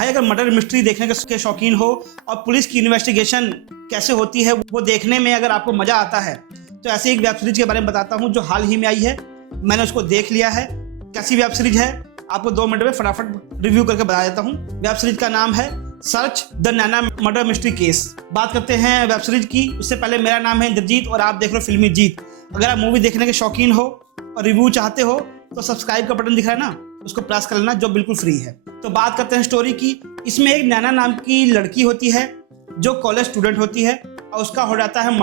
भाई अगर murder mystery देखने के शौकीन हो और पुलिस की इन्वेस्टिगेशन कैसे होती है वो देखने में अगर आपको मजा आता है तो ऐसी एक वेब सीरीज के बारे में बताता हूँ जो हाल ही में आई है। मैंने उसको देख लिया है। कैसी वेब सीरीज है आपको 2 मिनट में फटाफट रिव्यू करके बता देता हूँ। वेब सीरीज का नाम है search the Naina murder mystery case. बात करते हैं वेब सीरीज की, उससे पहले मेरा नाम है इंद्रजीत और आप देख रहे हो फिल्मी जीत। अगर आप मूवी देखने के शौकीन हो और रिव्यू चाहते हो तो सब्सक्राइब का बटन दिख रहा है ना, उसको प्रेस कर लेना जो बिल्कुल फ्री है। तो बात करते हैं स्टोरी की। इसमें एक नैना नाम की लड़की होती है जो कॉलेज स्टूडेंट होती है और उसका हो जाता है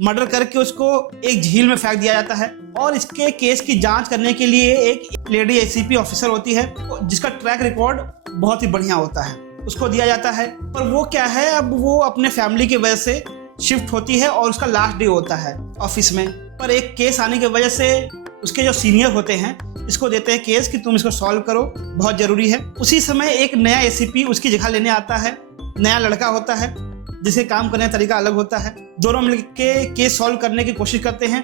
मर्डर करके उसको एक झील में फेंक दिया जाता है। और इसके केस की जांच करने के लिए एक लेडी एसीपी ऑफिसर होती है जिसका ट्रैक रिकॉर्ड बहुत ही बढ़िया होता है, उसको दिया जाता है। पर वो क्या है, अब वो अपने फैमिली की वजह से शिफ्ट होती है और उसका लास्ट डे होता है ऑफिस में। पर एक केस आने की वजह से उसके जो सीनियर होते हैं इसको देते हैं केस कि तुम इसको सॉल्व करो, बहुत जरूरी है। उसी समय एक नया एसीपी उसकी जगह लेने आता है। नया लड़का होता है जिसे काम करने का तरीका अलग होता है। दोनों मिलकर केस सॉल्व करने की कोशिश करते हैं।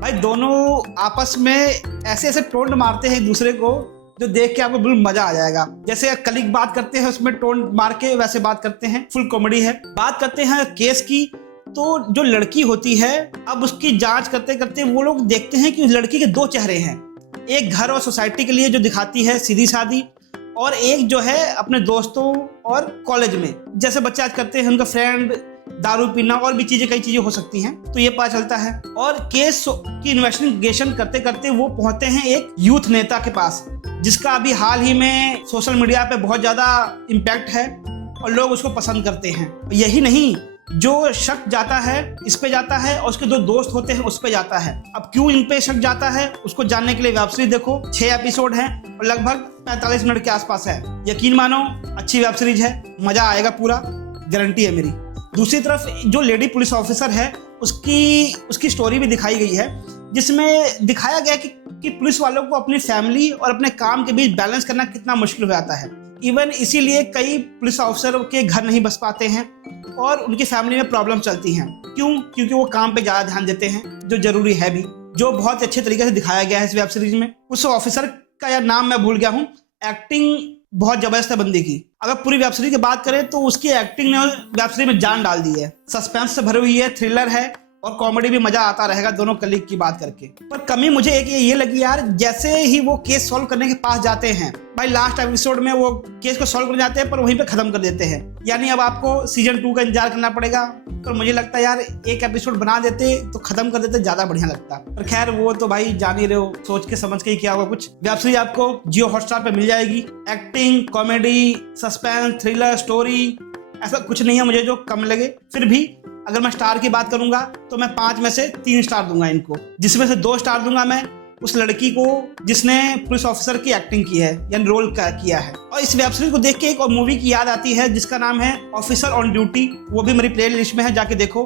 भाई दोनों आपस में ऐसे ऐसे टोंट मारते हैं एक दूसरे को जो देख के आपको बिल्कुल मजा आ जाएगा। जैसे कलीग बात करते हैं उसमें टोंट मार के वैसे बात करते हैं, फुल कॉमेडी है। बात करते हैं केस की, तो जो लड़की होती है अब उसकी जांच करते करते वो लोग देखते हैं कि उस लड़की के 2 चेहरे हैं। एक घर और सोसाइटी के लिए जो दिखाती है सीधी सादी, और एक जो है अपने दोस्तों और कॉलेज में जैसे बच्चे आज करते हैं, उनका फ्रेंड, दारू पीना और भी चीजें, कई चीजें हो सकती हैं, तो ये पता चलता है। और केस की इन्वेस्टिगेशन करते करते वो पहुंचते हैं एक यूथ नेता के पास जिसका अभी हाल ही में सोशल मीडिया पे बहुत ज्यादा इम्पैक्ट है और लोग उसको पसंद करते हैं। यही नहीं, जो शक जाता है इस पे जाता है और उसके 2 दोस्त होते हैं उस पे जाता है। अब क्यों इन पे शक जाता है उसको जानने के लिए वेब सीरीज देखो। 6 एपिसोड हैं और लगभग 45 मिनट के आसपास है। यकीन मानो अच्छी वेब सीरीज है, मजा आएगा पूरा, गारंटी है मेरी। दूसरी तरफ जो लेडी पुलिस ऑफिसर है उसकी स्टोरी भी दिखाई गई है जिसमें दिखाया गया कि पुलिस वालों को अपनी फैमिली और अपने काम के बीच बैलेंस करना कितना मुश्किल हो जाता है। इवन इसीलिए कई पुलिस ऑफिसरों के घर नहीं बस पाते हैं और उनकी फैमिली में प्रॉब्लम चलती हैं। क्यों? क्योंकि वो काम पे ज़्यादा ध्यान देते हैं, जो जरूरी है भी, जो बहुत अच्छे तरीके से दिखाया गया है इस वेब सीरीज में। उस ऑफिसर का यार नाम मैं भूल गया हूँ। एक्टिंग बहुत जबरदस्त है बंदे की। अगर पूरी वेब सीरीज की बात करें तो उसकी एक्टिंग ने वेब सीरीज में जान डाल दी है। सस्पेंस से भरी हुई है, थ्रिलर है और कॉमेडी भी, मजा आता रहेगा दोनों कलीग की बात करके। पर कमी मुझे एक ये लगी यार, जैसे ही वो केस सॉल्व करने के पास जाते हैं भाई लास्ट एपिसोड में वो केस को सॉल्व कर जाते हैं पर वहीं पे खत्म कर देते हैं। यानी अब आपको सीजन 2 का इंतजार करना पड़ेगा। तो मुझे लगता है यार एक एपिसोड बना देते तो खत्म कर देते, ज्यादा बढ़िया लगता। पर खैर वो तो भाई जान ही रहे हो, सोच के समझ के ही किया होगा कुछ। वेब सीरीज आपको जियो हॉटस्टार पे मिल जाएगी। Acting, comedy, suspense, thriller, story ऐसा कुछ नहीं है मुझे जो कम लगे। फिर भी अगर मैं स्टार की बात करूंगा तो मैं 5 में से 3 स्टार दूंगा इनको, जिसमें से 2 स्टार दूंगा मैं उस लड़की को जिसने पुलिस ऑफिसर की एक्टिंग की है, यानी रोल किया है। और इस वेब सीरीज को देख के एक और मूवी की याद आती है जिसका नाम है ऑफिसर ऑन ड्यूटी। वो भी मेरी प्ले लिस्ट में है, जाके देखो,